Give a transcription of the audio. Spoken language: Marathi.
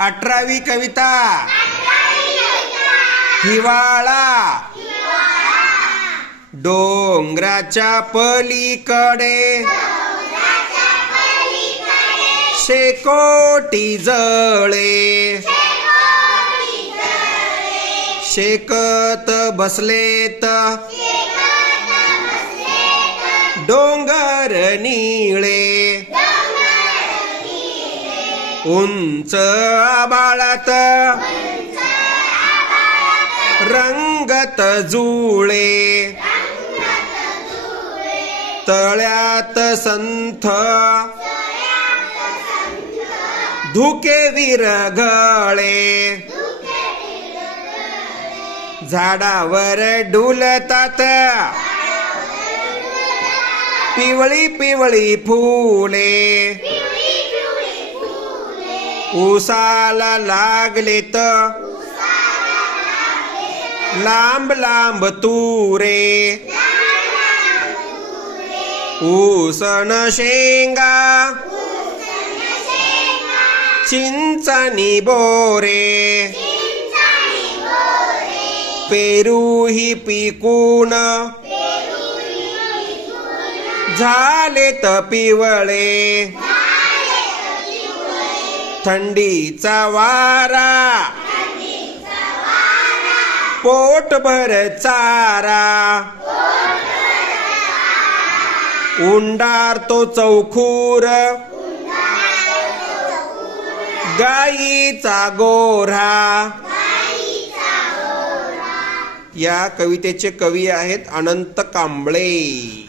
18वी कविता हिवाळा। डोंगराच्या पलीकडे शेकोटी जळे, शेकत बसलेत डोंगर निळे। उंच आभाळात रंगत जुळे, तळ्यात संथ धुके विरघळे। झाडावर डुलतात पिवळी पिवळी फुले, उसाला लागलेत लांब लांब तुरे। ऊसन शेंगा चिंचानी बोरे, पेरू ही पिकून झालेत पिवळे। थंडीचा वारा पोटभर चारा, उंडारतो चौखूर गाईचा गोरा। या कवितेचे कवी आहेत अनंत कांबळे।